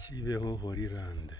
Kibeho Holyland.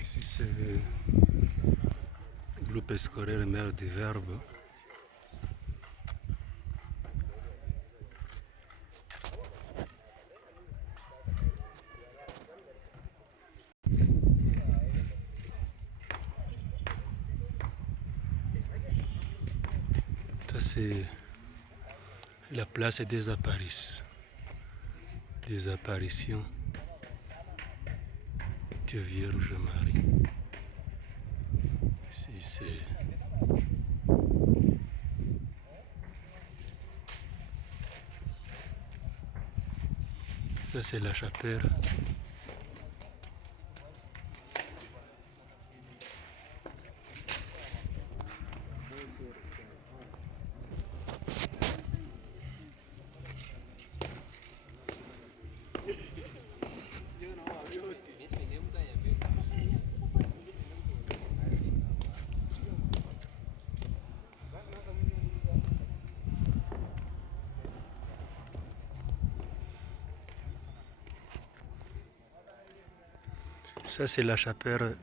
Ici c'est le groupe scolaire Mère du Verbe. Ça c'est la place des apparitions. Des apparitions de Vierge Marie. Ici c'est ça c'est la chapelle. Ça c'est la chapelle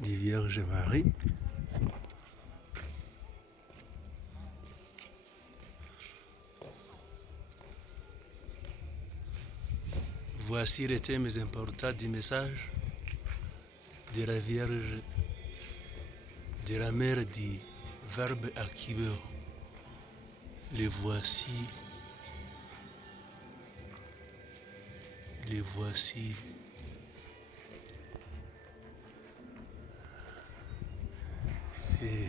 du Vierge Marie. Voici les thèmes importants du message de la Vierge, de la mère du Verbe à Kibeho. Les voici. Les voici. C'est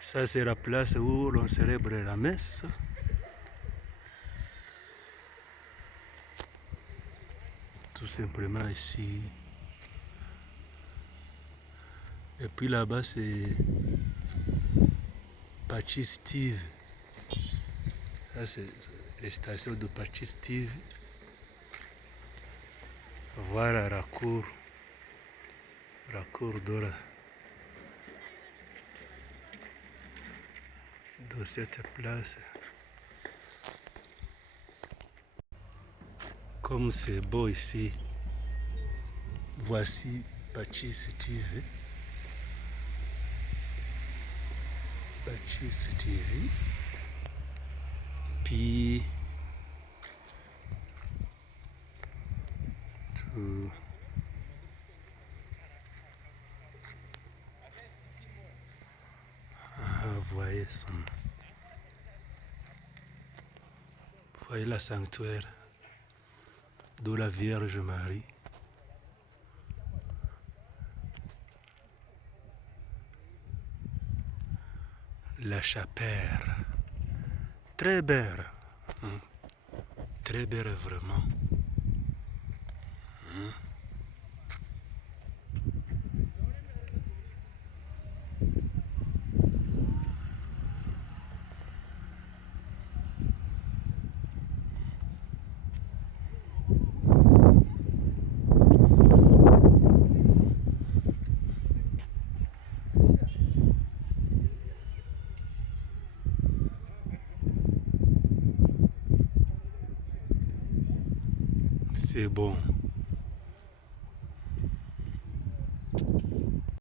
ça c'est la place où l'on célèbre la messe. Tout simplement ici. Et puis là-bas c'est Patchis TV. Ça c'est les stations de Patchis TV. Voilà la cour de cette place. Comme c'est beau ici. Voici Patchis TV. Patchis TV. Puis tout voyez la sanctuaire de la Vierge Marie. La chapelle, très belle, très belle vraiment. C'est bon.